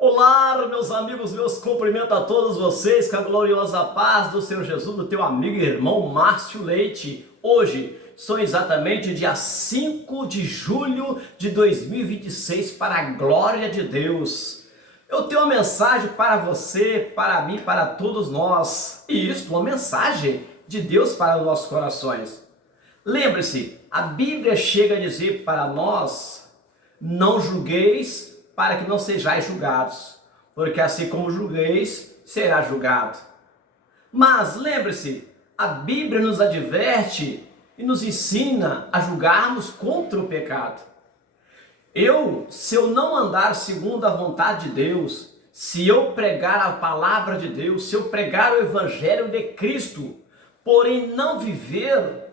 Olá, meus amigos, meus cumprimento a todos vocês com a gloriosa paz do Senhor Jesus, do teu amigo e irmão Márcio Leite. Hoje são exatamente dia 5 de julho de 2026, para a glória de Deus. Eu tenho uma mensagem para você, para mim, para todos nós. E isso, uma mensagem de Deus para os nossos corações. Lembre-se, a Bíblia chega a dizer para nós: não julgueis para que não sejais julgados, porque assim como julgueis, será julgado. Mas lembre-se, a Bíblia nos adverte e nos ensina a julgarmos contra o pecado. Se eu não andar segundo a vontade de Deus, se eu pregar a palavra de Deus, se eu pregar o Evangelho de Cristo, porém não viver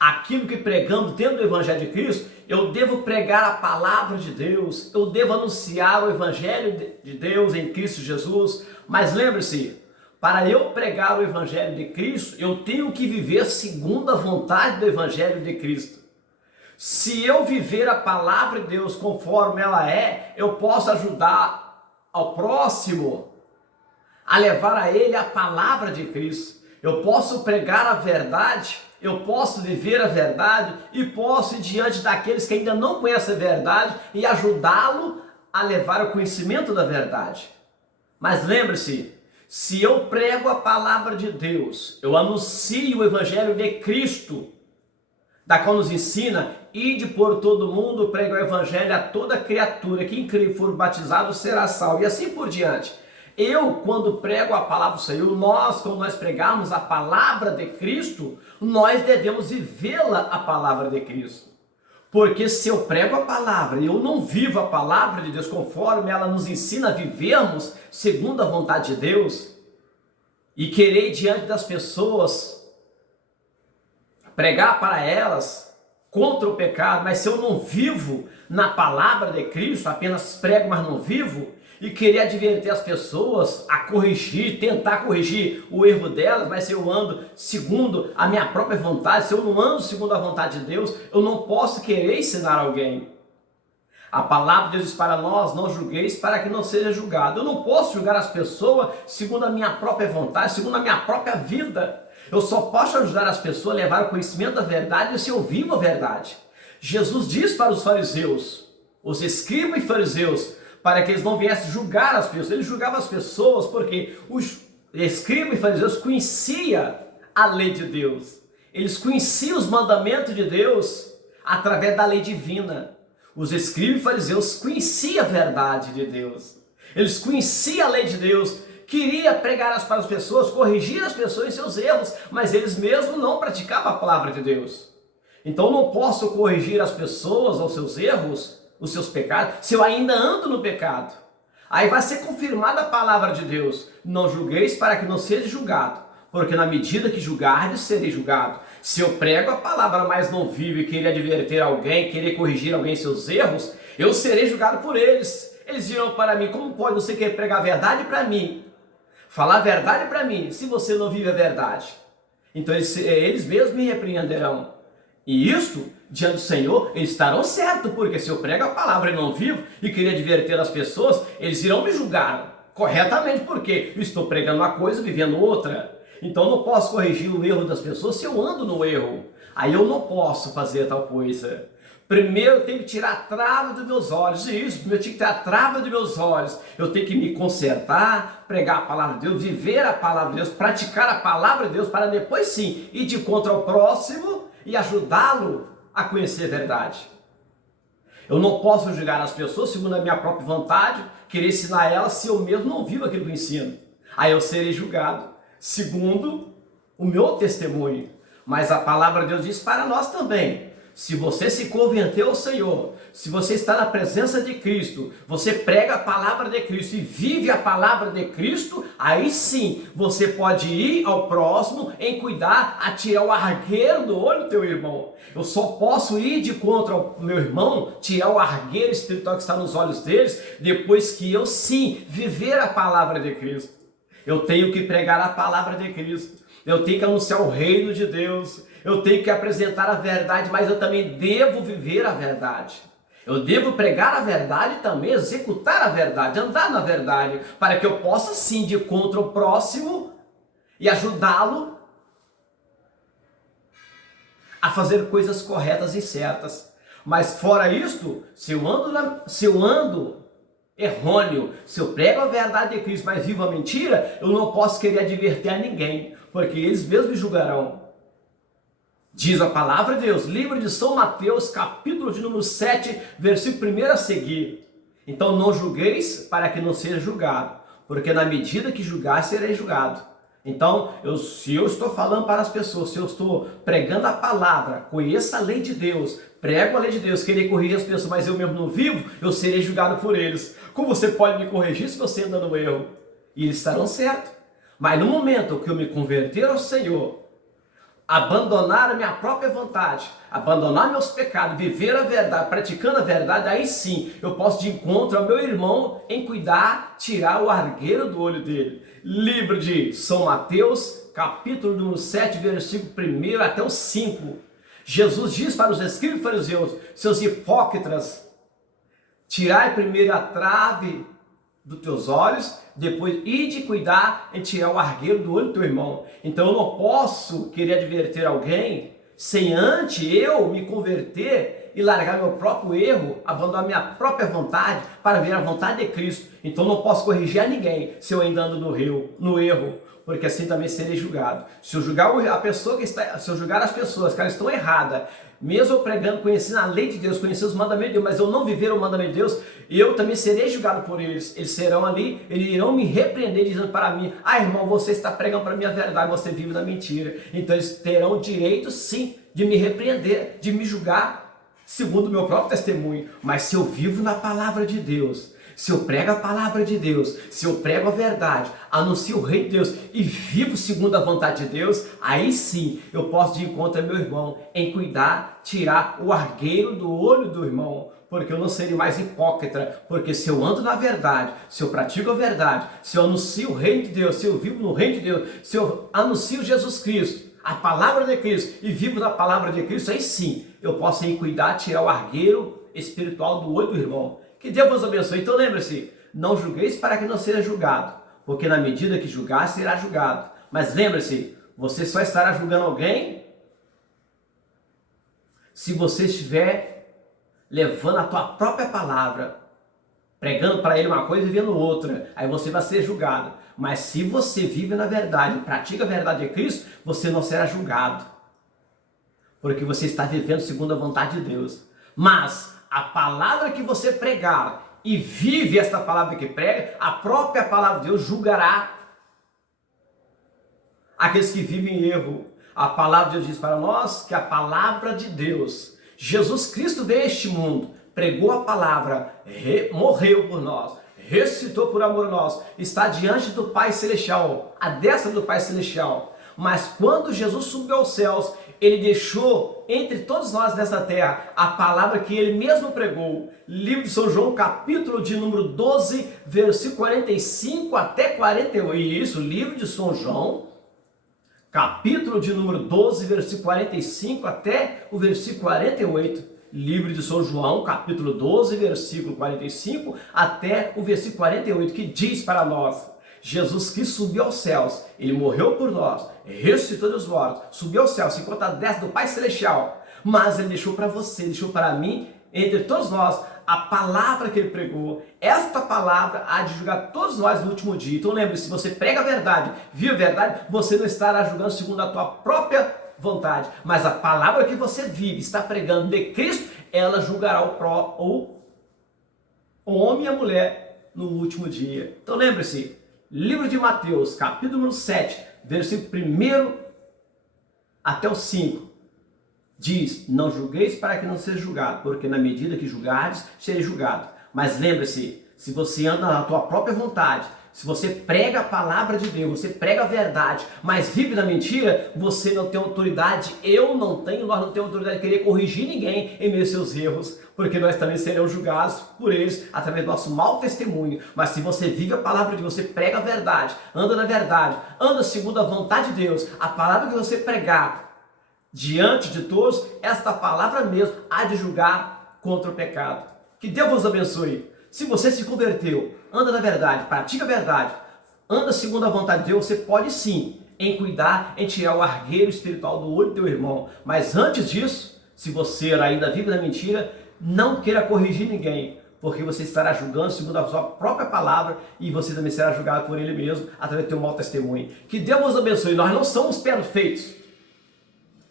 aquilo que pregamos dentro do Evangelho de Cristo, eu devo pregar a palavra de Deus, eu devo anunciar o Evangelho de Deus em Cristo Jesus. Mas lembre-se, para eu pregar o Evangelho de Cristo, eu tenho que viver segundo a vontade do Evangelho de Cristo. Se eu viver a palavra de Deus conforme ela é, eu posso ajudar ao próximo a levar a ele a palavra de Cristo. Eu posso pregar a verdade, eu posso viver a verdade e posso ir diante daqueles que ainda não conhecem a verdade e ajudá-lo a levar o conhecimento da verdade. Mas lembre-se, se eu prego a palavra de Deus, eu anuncio o Evangelho de Cristo, da qual nos ensina: ide por todo mundo, prega o Evangelho a toda criatura, quem crer e for batizado será salvo, e assim por diante. Quando prego a palavra do Senhor, quando nós pregarmos a palavra de Cristo, nós devemos vivê-la, a palavra de Cristo. Porque se eu prego a palavra e eu não vivo a palavra de Deus conforme ela nos ensina a vivermos segundo a vontade de Deus, e querer diante das pessoas pregar para elas contra o pecado, mas se eu não vivo na palavra de Cristo, apenas prego, mas não vivo, e querer advertir as pessoas a corrigir, tentar corrigir o erro delas, mas se eu ando segundo a minha própria vontade, se eu não ando segundo a vontade de Deus, eu não posso querer ensinar alguém. A palavra de Deus diz para nós: não julgueis para que não seja julgado. Eu não posso julgar as pessoas segundo a minha própria vontade, segundo a minha própria vida. Eu só posso ajudar as pessoas a levar o conhecimento da verdade se eu vivo a verdade. Jesus diz para os fariseus, os escribas e fariseus, para que eles não viessem julgar as pessoas. Ele julgava as pessoas porque os escribas e fariseus conheciam a lei de Deus. Eles conheciam os mandamentos de Deus através da lei divina. Os escribas e fariseus conheciam a verdade de Deus. Eles conheciam a lei de Deus, queria pregar para as pessoas, corrigir as pessoas em seus erros, mas eles mesmos não praticavam a palavra de Deus. Então eu não posso corrigir as pessoas aos seus erros, os seus pecados, se eu ainda ando no pecado. Aí vai ser confirmada a palavra de Deus: não julgueis para que não seja julgado, porque na medida que julgardes, serei julgado. Se eu prego a palavra, mas não vivo e querer advertir alguém, querer corrigir alguém em seus erros, eu serei julgado por eles. Eles dirão para mim: como pode você querer pregar a verdade para mim, falar a verdade para mim, se você não vive a verdade? Então eles mesmos me repreenderão. E isto, diante do Senhor, eles estarão certos, porque se eu prego a palavra e não vivo, e queria advertir as pessoas, eles irão me julgar corretamente, porque eu estou pregando uma coisa, vivendo outra. Então eu não posso corrigir o erro das pessoas se eu ando no erro. Aí eu não posso fazer tal coisa. Primeiro eu tenho que tirar a trava dos meus olhos. Primeiro eu tenho que tirar a trava dos meus olhos. Eu tenho que me consertar, pregar a palavra de Deus, viver a palavra de Deus, praticar a palavra de Deus, para depois sim ir de contra o próximo e ajudá-lo a conhecer a verdade. Eu não posso julgar as pessoas segundo a minha própria vontade, querer ensinar elas se eu mesmo não vivo aquilo que eu ensino. Aí eu serei julgado segundo o meu testemunho. Mas a palavra de Deus diz para nós também: se você se converteu ao Senhor, se você está na presença de Cristo, você prega a palavra de Cristo e vive a palavra de Cristo, aí sim você pode ir ao próximo em cuidar a tirar o argueiro do olho do teu irmão. Eu só posso ir de contra o meu irmão, tirar o argueiro espiritual que está nos olhos deles, depois que eu sim viver a palavra de Cristo. Eu tenho que pregar a palavra de Cristo. Eu tenho que anunciar o reino de Deus. Eu tenho que apresentar a verdade, mas eu também devo viver a verdade. Eu devo pregar a verdade e também executar a verdade, andar na verdade, para que eu possa sim ir contra o próximo e ajudá-lo a fazer coisas corretas e certas. Mas fora isto, se eu ando errôneo, se eu prego a verdade de Cristo, mas vivo a mentira, eu não posso querer advertir a ninguém, porque eles mesmos me julgarão. Diz a palavra de Deus, livro de São Mateus, capítulo de número 7, versículo 1 a seguir. Então não julgueis para que não seja julgado, porque na medida que julgar, serei julgado. Então, se eu estou falando para as pessoas, se eu estou pregando a palavra, conheço a lei de Deus, prego a lei de Deus, querer corrigir as pessoas, mas eu mesmo não vivo, eu serei julgado por eles. Como você pode me corrigir se você anda no erro? E eles estarão certos. Mas no momento que eu me converter ao Senhor, abandonar a minha própria vontade, abandonar meus pecados, viver a verdade, praticando a verdade, aí sim eu posso de encontro ao meu irmão em cuidar, tirar o argueiro do olho dele. Livro de São Mateus, capítulo número 7, versículo 1 até o 5. Jesus diz para os escribas e fariseus, seus hipócritas, tirai primeiro a trave dos teus olhos, depois ide cuidar em tirar o argueiro do olho do teu irmão. Então eu não posso querer advertir alguém sem antes eu me converter e largar meu próprio erro, abandonar minha própria vontade para ver a vontade de Cristo. Então eu não posso corrigir a ninguém se eu ainda ando no erro, porque assim também serei julgado. Se eu julgar se eu julgar as pessoas que elas estão erradas, mesmo eu pregando, conhecendo a lei de Deus, conhecendo os mandamentos de Deus, mas eu não viver o mandamento de Deus, eu também serei julgado por eles. Eles serão ali, eles irão me repreender dizendo para mim, irmão, você está pregando para mim a verdade, você vive na mentira. Então eles terão o direito sim de me repreender, de me julgar, segundo o meu próprio testemunho. Mas se eu vivo na palavra de Deus, se eu prego a palavra de Deus, se eu prego a verdade, anuncio o reino de Deus e vivo segundo a vontade de Deus, aí sim eu posso de encontro ao meu irmão em cuidar, tirar o argueiro do olho do irmão, porque eu não serei mais hipócrita, porque se eu ando na verdade, se eu pratico a verdade, se eu anuncio o reino de Deus, se eu vivo no reino de Deus, se eu anuncio Jesus Cristo, a palavra de Cristo e vivo na palavra de Cristo, aí sim eu posso ir cuidar, tirar o argueiro espiritual do olho do irmão. Que Deus vos abençoe. Então lembre-se, não julgueis para que não seja julgado, porque na medida que julgar, será julgado. Mas lembre-se, você só estará julgando alguém se você estiver levando a tua própria palavra, pregando para ele uma coisa e vivendo outra. Aí você vai ser julgado. Mas se você vive na verdade, pratica a verdade de Cristo, você não será julgado, porque você está vivendo segundo a vontade de Deus. Mas a palavra que você pregar e vive esta palavra que prega, a própria palavra de Deus julgará aqueles que vivem em erro. A palavra de Deus diz para nós que a palavra de Deus, Jesus Cristo veio a este mundo, pregou a palavra, morreu por nós, ressuscitou por amor a nós, está diante do Pai Celestial, à destra do Pai Celestial. Mas quando Jesus subiu aos céus, ele deixou entre todos nós nessa terra a palavra que ele mesmo pregou. Livro de São João, capítulo de número 12, versículo 45 até 48. Isso, livro de São João, capítulo de número 12, versículo 45 até o versículo 48. Livro de São João, capítulo 12, versículo 45 até o versículo 48, que diz para nós: Jesus Cristo subiu aos céus, ele morreu por nós, ressuscitou dos mortos, subiu aos céus, se encontra à destra do Pai Celestial, mas ele deixou para você, deixou para mim, entre todos nós, a palavra que ele pregou. Esta palavra há de julgar todos nós no último dia. Então lembre-se, se você prega a verdade, vive a verdade, você não estará julgando segundo a tua própria vontade, mas a palavra que você vive, está pregando de Cristo, ela julgará o homem e a mulher no último dia. Então lembre-se, livro de Mateus, capítulo 7, versículo 1 até o 5, diz: não julgueis para que não seja julgado, porque na medida que julgares, serei julgado. Mas lembre-se, se você anda na tua própria vontade, se você prega a palavra de Deus, você prega a verdade, mas vive na mentira, você não tem autoridade, nós não temos autoridade de querer corrigir ninguém em meio aos seus erros, porque nós também seremos julgados por eles através do nosso mau testemunho. Mas se você vive a palavra de Deus, você prega a verdade, anda na verdade, anda segundo a vontade de Deus, a palavra que você pregar diante de todos, esta palavra mesmo há de julgar contra o pecado. Que Deus vos abençoe. Se você se converteu, anda na verdade, pratica a verdade, anda segundo a vontade de Deus, você pode sim em cuidar, em tirar o argueiro espiritual do olho do teu irmão. Mas antes disso, se você ainda vive na mentira, não queira corrigir ninguém, porque você estará julgando segundo a sua própria palavra e você também será julgado por ele mesmo através do teu mau testemunho. Que Deus vos abençoe. Nós não somos perfeitos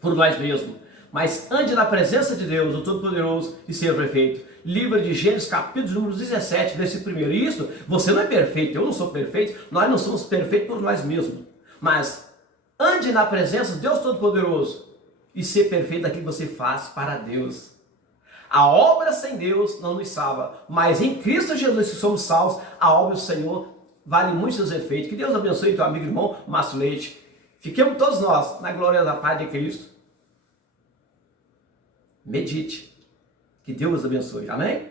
por nós mesmos, mas ande na presença de Deus, o Todo-Poderoso, e seja perfeito. Livro de Gênesis, capítulo número 17, versículo 1. Isso, você não é perfeito, eu não sou perfeito, nós não somos perfeitos por nós mesmos. Mas ande na presença de Deus Todo-Poderoso e ser perfeito naquilo que você faz para Deus. A obra sem Deus não nos salva, mas em Cristo Jesus que somos salvos, a obra do Senhor vale muito seus efeitos. Que Deus abençoe teu amigo e irmão Márcio Leite. Fiquemos todos nós na glória da paz de Cristo. Medite. Que Deus os abençoe. Amém?